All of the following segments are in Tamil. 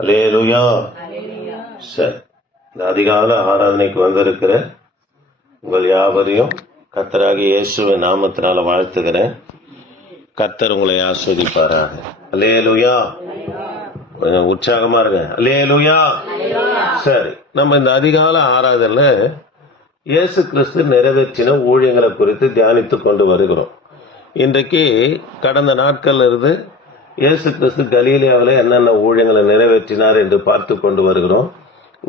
அல்லேலூயா. சரி, இந்த அதிகால ஆராதனைக்கு வந்திருக்கிற உங்கள் யாவரையும் கர்த்தராகிய இயேசுவின் நாமத்தினால வாழ்த்துகிறேன். கர்த்தர் உங்களை ஆஸ்வதிப்பாராக. அல்லேலூயா. உற்சாகமா இருங்க. அல்லேலூயா. சரி, நம்ம இந்த அதிகால ஆராதனையில இயேசு கிறிஸ்து நிறைவேற்றின ஊழியங்களை குறித்து தியானித்து கொண்டு வருகிறோம். இன்றைக்கு கடந்த நாட்கள்ல இருந்து இயேசு கிறிஸ்து கலீலியாவில் என்னென்ன ஊழியங்களை நிறைவேற்றினார் என்று பார்த்து கொண்டு வருகிறோம்.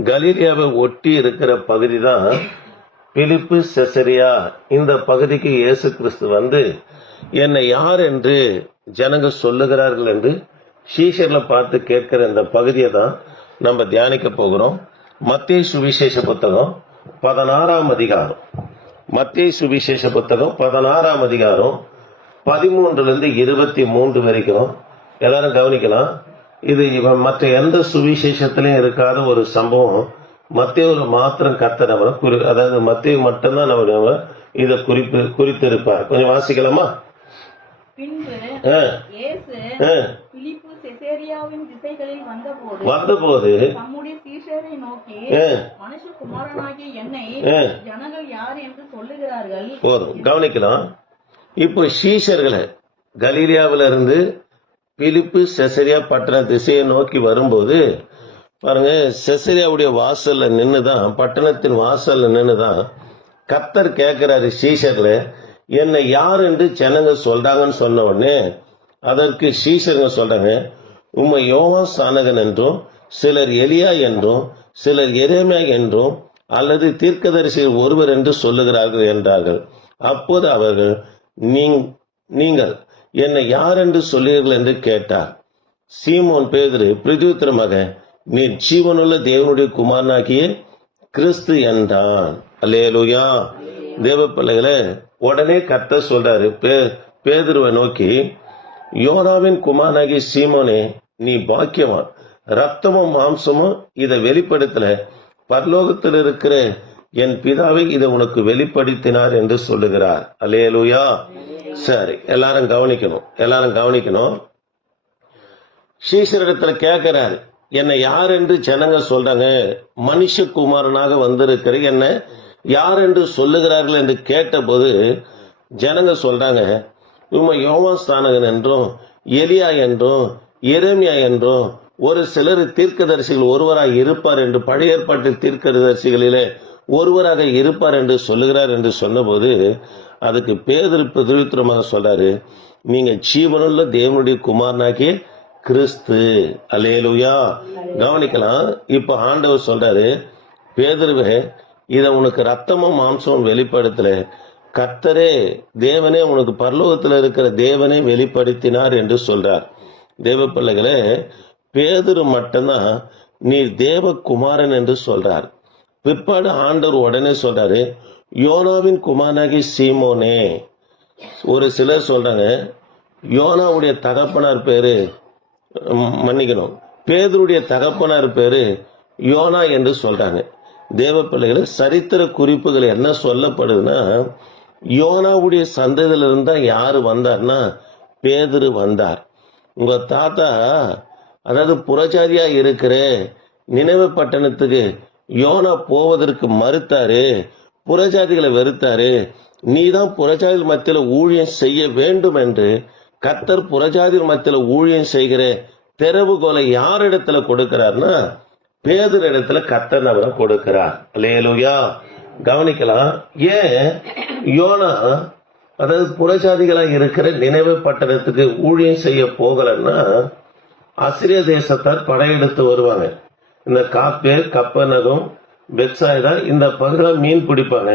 கலீலியாவை ஒட்டி இருக்கிற பகுதி தான் பிலிப்பு செசரியா. இந்த பகுதிக்கு இயேசு கிறிஸ்து வந்து என்னை யார் என்று ஜனங்க சொல்லுகிறார்கள் என்று சீஷர்களை பார்த்து கேட்கிற இந்த பகுதியை தான் நம்ம தியானிக்க போகிறோம். மத்தேயு சுவிசேஷ புத்தகம் 16ஆம் அதிகாரம். மத்தேயு சுவிசேஷ புத்தகம் 16ஆம் அதிகாரம் 13 23 வரைக்கும் எல்லாரும் கவனிக்கலாம். இது மற்ற எந்த சுவிசேஷத்திலையும் இருக்காத ஒரு சம்பவம். மத்தேயுல மாத்திரம் கர்த்தர் அதாவது மத்தேயு மட்டும்தான் நம்ம இதை குறித்திருப்பார். கொஞ்சம் வாசிக்கலாமா? வந்தபோது போதும், கவனிக்கலாம். இப்போ சீஷர்களை கலீலியாவில இருந்து பிலிப்பு செசரியா பட்டண திசையை நோக்கி வரும்போது பாருங்க, செசரியாவுடைய வாசல்ல நின்னுதான், பட்டணத்தின் வாசல்ல நின்னுதான் கர்த்தர் கேட்கிறாரு சீஷர்களை, என்னை யார் என்று ஜனங்க சொல்றாங்கன்னு சொன்ன உடனே அதற்கு சீஷருங்க சொல்றாங்க, உம்மை யோவான் ஸ்நானகன் என்றும், சிலர் எலியா என்றும், சிலர் எரேமியா என்றும், அல்லது தீர்க்கதரிசிகள் ஒருவர் என்று சொல்லுகிறார்கள் என்றார்கள். அப்போது அவர்கள், நீங்கள் என்னை யார் என்று சொல்லுகிறீர்கள் என்று கேட்டார். சீமோன் பேதுரு பிரதியுத்தரமாக, நீர் ஜீவனுள்ள தேவனுடைய குமாரனாகிய கிறிஸ்து என்றான். அல்லேலூயா. தேவ பிள்ளைகளே, உடனே கர்த்தர் சொல்றாரு பேதுருவை நோக்கி, யோனாவின் குமாரனாகிய சீமோனே, நீ பாக்கியவான், ரத்தமும் மாம்சமும் இதை வெளிப்படுத்தல, பரலோகத்தில் இருக்கிற என் பிதாவை இதை உனக்கு வெளிப்படுத்தினார் என்று சொல்லுகிறார். அல்லேலூயா. சரி, எல்லாரும் கவனிக்கணும். சீஷரிடத்துல கேட்கிறாரு, என்னை யார் என்று ஜனங்க சொல்றாங்க, மனுஷகுமாரனாக வந்திருக்கிற என்ன யார் என்று சொல்லுகிறார்கள் என்று கேட்டபோது ஜனங்க சொல்றாங்க, உம்மை யோவான் ஸ்நானகன் என்றும், எலியா என்றும், எரேமியா என்றும், ஒரு சிலர் தீர்க்கதரிசிகள் ஒருவராக இருப்பார் என்று, பழைய ஏற்பாட்டில் தீர்க்கதரிசிகளிலே ஒருவராக இருப்பார் என்று சொல்லுகிறார் என்று சொன்னபோது அதுக்கு பேதுரு பிரதியுத்தரமாக சொல்றாரு, நீங்க ஜீவனுள்ள தேவனுடைய குமாரனாகிய கிறிஸ்து. அல்லேலூயா. கவனிக்கலாம். இப்ப ஆண்டவர் சொல்றாரு, பேதுருவே, இதை உனக்கு ரத்தமும் மாம்சமும் வெளிப்படுத்தல, கர்த்தரே தேவனே, உனக்கு பரலோகத்தில் இருக்கிற தேவனே வெளிப்படுத்தினார் என்று சொல்றார். தேவ பிள்ளைகளே, பேதுரு மட்டும்தான் நீர் தேவகுமாரன் என்று சொல்றார். பிற்பாடு ஆண்டவர் உடனே சொல்றாரு, யோனாவின் குமாரனாகிய சீமோனே. ஒரு சிலர் சொல்றாங்க, யோனாவுடைய தகப்பனார் பேரு, மன்னிக்கணும், பேதுருடைய தகப்பனார் பேரு யோனா என்று சொல்றாங்க. தேவ பிள்ளைகள், சரித்திர குறிப்புகள் என்ன சொல்லப்படுதுன்னா, யோனாவுடைய சந்ததியில இருந்தா யாரு வந்தார்னா பேதுரு வந்தார். உங்க தாத்தா, அதாவது புறஜாதியா இருக்கிற நினைவு பட்டணத்துக்கு யோனா போவதற்கு மறுத்தாரு, புறஜாதிகளை வெறுத்தாரு. நீதான் புறஜாதிகள் மத்தியில ஊழியம் செய்ய வேண்டும் என்று கர்த்தர் புறஜாதிகள் மத்தியில ஊழியம் செய்கிற திறவுகோலை யார் இடத்துல கொடுக்கிறார்னா பேதுரு இடத்துல கர்த்தர் நபரை கொடுக்கிறார். அல்லேலூயா. கவனிக்கலாம். ஏன் யோனா, அதாவது புறஜாதிகளா இருக்கிற நினைவு பட்டணத்துக்கு ஊழியம் செய்ய போகலன்னா, அசிரிய தேசத்தார் படையெடுத்து வருவாங்க. இந்த காப்பேர், கப்பநகம், பெத்சாய்தா, இந்த பகுதியில் மீன் பிடிப்பாங்க.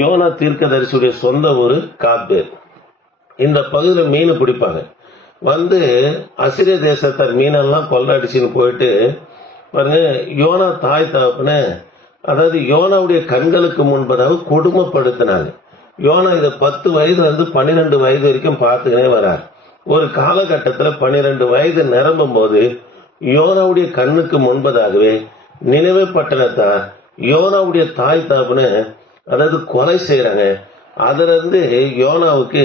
யோனா தீர்க்கதரிசியுடைய சொந்த ஊரு காப்பேர். இந்த பகுதியில் மீன் பிடிப்பாங்க. வந்து அசிரிய தேசத்தார் மீனெல்லாம் கொள்ளடிச்சுன்னு போயிட்டு பாருங்க, யோனா தாய் தகப்பன, அதாவது யோனாவுடைய கண்களுக்கு முன்பதாக கொடுமைப்படுத்தினாங்க. யோனா இதை 10 வயதுல இருந்து 12 வயது வரைக்கும் பார்த்துக்கினே வரார். ஒரு காலகட்டத்தில் 12 வயது நிரம்பும் போது யோனாவுடைய கண்ணுக்கு முன்பதாகவே நினைவு பட்டணத்தார் யோனாவுடைய தாய் தகப்பன, அதாவது கொலை செய்யறாங்க. அதுல இருந்து யோனாவுக்கு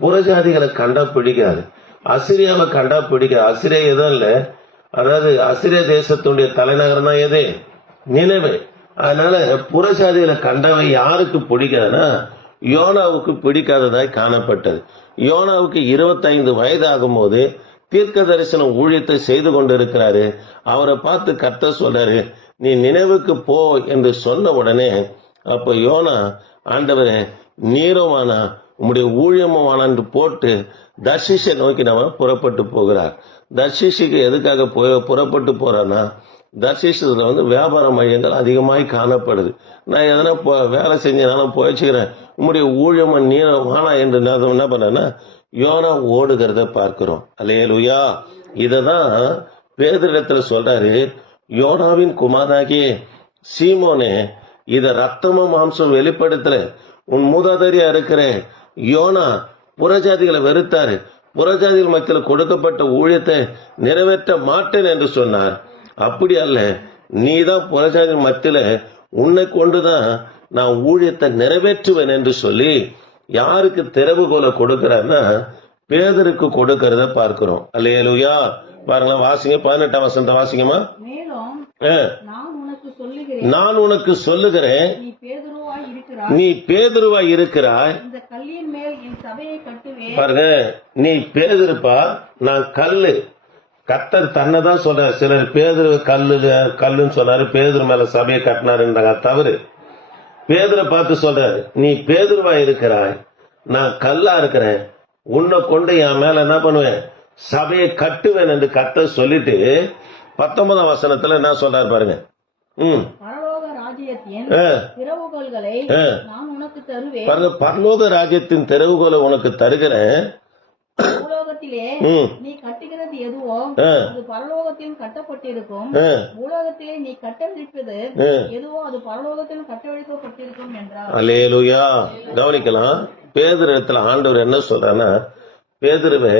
புறஜாதிகளை கண்டா பிடிக்காது, அசிரியாவை கண்டா பிடிக்காது. அசிரியா எதுவும் இல்ல, அதாவது அசிரிய தேசத்துடைய தலைநகரம் தான் எது? நினைவு. அதனால புறஜாதிகளை கண்டவை யாருக்கு பிடிக்காதுன்னா யோனாவுக்கு பிடிக்காததாய் காணப்பட்டது. யோனாவுக்கு 25 வயது ஆகும் போது தீர்க்க தரிசன ஊழியத்தை செய்து கொண்டிருக்கிறாரு. அவரை பார்த்து கர்த்தர் சொல்றாரு, நீ நினைவுக்கு போ என்று சொன்ன உடனே அப்ப யோனா, ஆண்டவரே நீரமானா உம்முடைய ஊழியமானா என்று போட்டு தர்ஷிஷை நோக்கி நம்ம புறப்பட்டு போகிறார். தர்ஷிஷுக்கு எதுக்காக புறப்பட்டு போறான்னா, தர்ஷிஷத்துல வந்து வியாபார மையங்கள் அதிகமாய் காணப்படுது. நான் எதனா வேலை செஞ்சனாலும் போயிச்சுக்கிறேன், உம்முடைய ஊழியமா நீரமானா என்று என்ன பண்ணா யோனா ஓடுகிறத பார்க்கிறோம். அல்லேலூயா. இததான் பேதுருவிடத்துல சொல்றாரு, யோனாவின் குமாரனாகிய சீமோனே, இத ரத்தமும் மாம்சம் வெளிப்படுத்தல, உன் மூதாதையா இருக்கிற யோனா புறஜாதிகளை வெறுத்தாரு, புறஜாதிகள் மத்தியில் கொடுக்கப்பட்ட ஊழியத்தை நிறைவேற்ற மாட்டேன் என்று சொன்னார். அப்படி அல்ல, நீதான் புறஜாதி மத்தியில உன்னை கொண்டுதான் நான் ஊழியத்தை நிறைவேற்றுவேன் என்று சொல்லி யாருக்கு திறவுகோலை கொடுக்கிறார்னா பேதருக்கு கொடுக்கறத பார்க்கிறோம். அல்லேலூயா. பாருங்களா, வாசிங்க 18ஆம் வசனத்தை வாசிங்கம்மா. நான் உனக்கு சொல்லுகிறேன், நீ பேதுருவாய் இருக்கிறாய். பாருங்க, நீ பேதுருப்பா, நான் கல்லு. கர்த்தர் தன்னைதான் சொல்ற. சிலர் பேதுரு கல்லுன்னு சொன்னாரு, பேதுரு மேல சபையை கட்டினாருன்றாங்க. தவறு. பேதுரை பார்த்து சொல்றாரு, நீ பேதுருவா இருக்கிறாய், நான் கல்லா இருக்கிறேன், உன்னை கொண்டு என் மேல என்ன பண்ணுவேன், சபையை கட்டுவேன் என்று கர்த்தர் சொல்லிட்டு 19ஆம் வசனத்துல என்ன சொல்றாரு பாருங்க. பாருங்க, பரலோக ராஜ்யத்தின் திறவுகோலை உனக்கு தருகிறேன். நீ கட்டுகிறது எதுவோ அது பரலோகத்திலும் கட்டப்பட்டிருக்கும், பூலோகத்திலே நீ கட்டவிழ்ப்பது எதுவோ அது பரலோகத்திலும் கட்டவிழ்க்கப்பட்டிருக்கும் என்றார். அல்லேலூயா. கவனிக்கலாம், பேதுருவிடத்துல ஆண்டவர் என்ன சொல்றான்னா, பேதுருவே,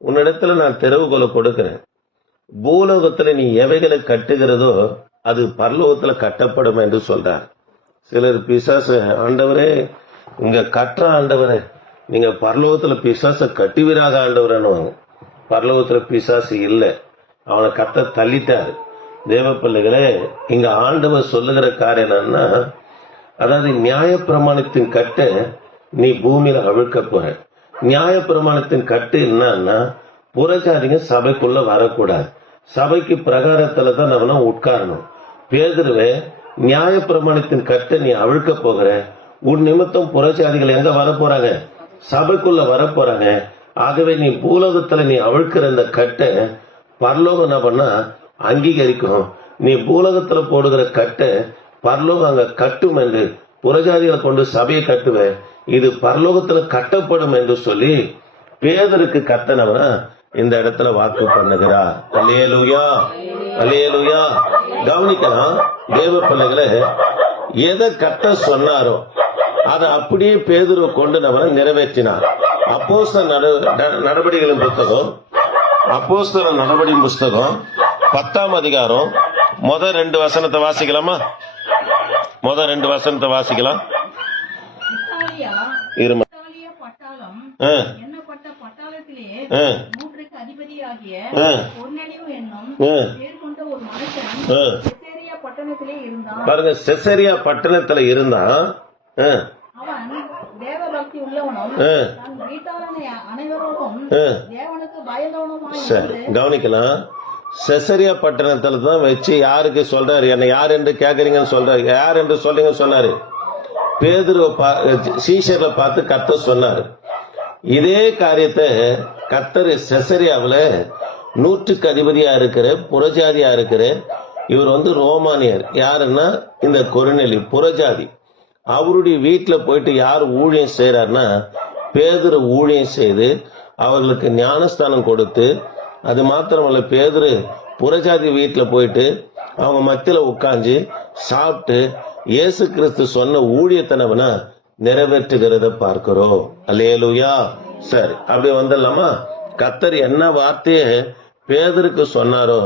உன்னிடத்துல நான் திறவுகோலை கொடுக்கிறேன், பூலோகத்துல நீ எவைகளை கட்டுகிறதோ அது பரலோகத்துல கட்டப்படும் என்று சொல்றார். சிலர் பிசாசு, ஆண்டவரே இங்க கட்டுற ஆண்டவரே, நீங்க பரலோகத்துல பிசாச கட்டுவீராக ஆண்டவரன்னு. பரலோகத்துல பிசாசு இல்லை, அவனை கத்த தள்ளிட்டாரு. தேவ பிள்ளைகளே, இங்க ஆண்டவர் சொல்லுகிற காரியம் என்னன்னா, அதாவது நியாய பிரமாணத்தின் கட்டை நீ பூமியில அவிழ்க்க போற. நியாய பிரமாணத்தின் கட்டு என்னன்னா, புறஜாதிங்க சபைக்குள்ள வரக்கூடாது, சபைக்கு பிரகாரத்துல தான் நம்ம உட்காரணும். பேதுருவே, நியாய பிரமாணத்தின் கட்டை நீ அவிழ்க்க போகிற, உன் நிமித்தம் புறஜாதிகள் எங்க வர போறாங்க, சபைக்குள்ள வர போறாங்க. ஆகவே நீ பூலோகத்துல நீ அவிழ்க்கிற இந்த கட்டை பரலோகம் என்ன பண்ணா அங்கீகரிக்கும். நீ பூலோகத்துல போடுகிற கட்டை பரலோகம் அங்க கட்டும் என்று, புறஜாதிகளை கொண்டு சபையை கட்டுவேன், இது பரலோகத்துல கட்டப்படும் என்று சொல்லி பேதருக்கு கத்தனவனா இந்த இடத்துல வாக்கு பண்ணுகிறார். அல்லேலூயா, அல்லேலூயா. கவனிக்கலாம் தேவ பிள்ளைகளை, எதை கட்ட சொன்னாரோ அதை அப்படியே பேதுரு கொண்டு நம்ம நிறைவேற்றினார். அப்போஸ்தலர் நடவடிக்கைகளின் புத்தகம், அப்போஸ்தலர் நடவடிக்கையின் புத்தகம் 10ஆம் அதிகாரம் முதல் 2 வசனத்தை வாசிக்கலாமா? முதல் 2 வசனத்தை வாசிக்கலாம். பாருங்க, செசரியா பட்டணத்துல இருந்தான். சரி, கவனிக்கலாம். செசரியா பட்டணத்துல தான் வச்சு யாருக்கு சொல்றாரு, என்ன யார் என்று கேக்குறீங்கன்னு சொல்றாரு. யார் என்று சொல்றீங்க சொன்னாரு, பேதுரு சீஷர்ல பார்த்து கர்த்தர் சொன்னாரு. இதே காரியத்தை கர்த்தர் செசரியாவில் 100க்கு அதிபதியா இருக்கிற புறஜாதியா இருக்கிற இவர் வந்து ரோமானியர். யாருன்னா இந்த கொர்நேலியு புறஜாதி. அவருடைய வீட்டில் போயிட்டு யார் ஊழியம் செய்யறாருன்னா பேதுரு ஊழியம் செய்து அவர்களுக்கு ஞானஸ்தானம் கொடுத்து, அது மாத்திரமல்ல பேதுரு புறஜாதி வீட்டில் போயிட்டு அவங்க மத்தியில் உட்காந்து சாப்பிட்டு இயேசு கிறிஸ்து சொன்ன ஊழியத்தனவனா நிறைவேற்றுகிறத பார்க்கிறோம். அல்லேலூயா. சரி, அப்படி வந்துடலாமா? கர்த்தர் என்ன வார்த்தையை பேதுருக்கு சொன்னாரோ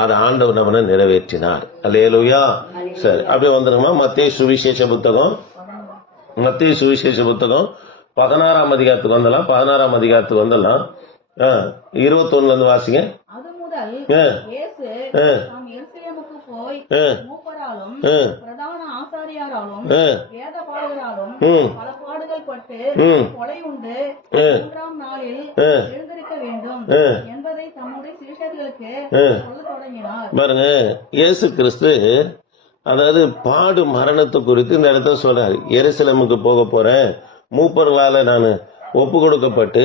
அதை ஆண்டவர் அவனை நிறைவேற்றினார். அல்லேலூயா. சரி, அப்படியே வந்துடுமா? மத்தேயு சுவிசேஷ புத்தகம், மத்தேயு சுவிசேஷ புத்தகம் 16ஆம் அதிகாரத்துக்கு வந்துடலாம். 16ஆம் அதிகாரத்துக்கு வந்துடலாம். 21 வாசிங்க. முதல் ஆ, இயேசு ஆ, தாம் எருசலேமுக்கு போய் ஆ, மூப்பராலும் ஆ, பிரதான ஆசாரியாராலும் ஆ, வேத பாடகராலும் ம், பல பாடுகள் பட்டு ம், கொலை உண்டு ஆ, மூன்றாம் நாளில் ஆ, எழுந்திருக்க வேண்டும் ஆ, என்பதை தம்முடைய சீஷர்களுக்கு ஆ. சொல்லத் தொடங்கினார். பாருங்க, இயேசு கிறிஸ்து அதாவது பாடு மரணத்தை குறித்து இந்த இடத்துல சொல்றாரு. எருசலேமுக்கு போக போறேன், மூப்பர்களால நான் ஒப்பு கொடுக்கப்பட்டு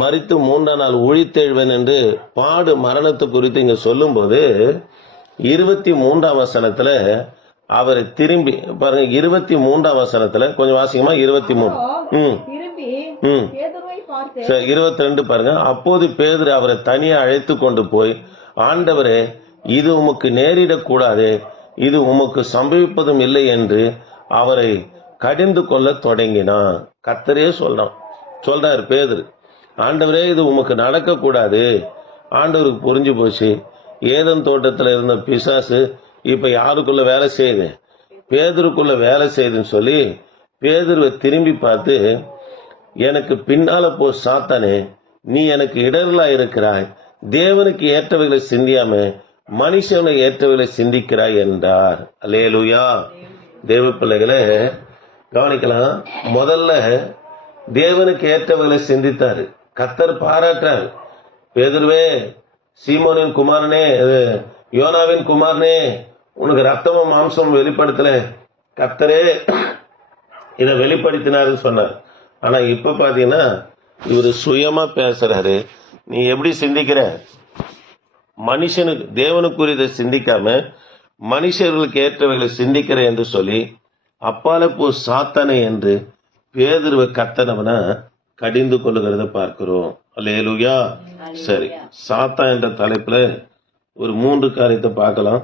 மரித்து 3ஆம் நாள் உழித்தெழுவேன் என்று பாடு மரணத்தை குறித்து இங்க சொல்லும்போது 23ஆம் வசனத்துல அவரை திரும்பி பாருங்க. 23ஆம் வசனத்துல கொஞ்சம் வாசிக்கமா. 23. ம், திரும்பி ம். பேதுருவை பார்த்து சரி, 22 பாருங்க. அப்போது பேதுரு அவரை தனியா அழைத்து கொண்டு போய், ஆண்டவரே, இது உமக்கு நேரிடக்கூடாது, இது உமக்கு சம்பவிப்பதும் இல்லை என்று அவரை கடிந்து கொள்ள தொடங்கினான். கர்த்தரே சொல்றார் பேதுரு, ஆண்டவரே, இது உமக்கு நடக்கக்கூடாது. ஆண்டவருக்கு புரிஞ்சு போச்சு, ஏதேன் தோட்டத்துல இருந்த பிசாசு இப்ப யாருக்குள்ள வேலை செய்யுது? பேதுருக்குள்ள வேலை செய்யுதுன்னு சொல்லி பேதுருவை திரும்பி பார்த்து, எனக்கு பின்னால போ சாத்தானே, நீ எனக்கு இடரலா இருக்கிறாய், தேவனுக்கு ஏற்றவைகளை சிந்தியாம மனுஷனை ஏற்றவைகளை சிந்திக்கிறாய் என்றார். அல்லேலூயா. தேவ பிள்ளைகளே கவனிக்கலாம். முதல்ல தேவனுக்கு ஏற்றவைகளை சிந்தித்தாரு. கர்த்தர் பாராட்டார். பேதுருவே, சீமோனின் குமாரனே, யோனாவின் குமாரனே, உனக்கு ரத்தமும் மாம்சமும் வெளிப்படுத்தல, கர்த்தரே இதை வெளிப்படுத்தினாருன்னு சொன்னார். ஆனா இப்ப பாத்தீங்கன்னா இவரு சுயமா பேசுறாரு. நீ எப்படி சிந்திக்கிற? மனுஷனுக்கு தேவனுக்குரியதை சிந்திக்காம மனுஷர்களுக்கு ஏற்றவைகளை சிந்திக்கிற என்று சொல்லி அப்பால போ சாத்தானே என்று பேதுருவை கத்தனவனா கடிந்து கொள்ளுகிறத பார்க்கிறோம். அல்லேலூயா. சரி, சாத்தான் என்ற தலைப்புல ஒரு 3 காரியத்தை பார்க்கலாம்.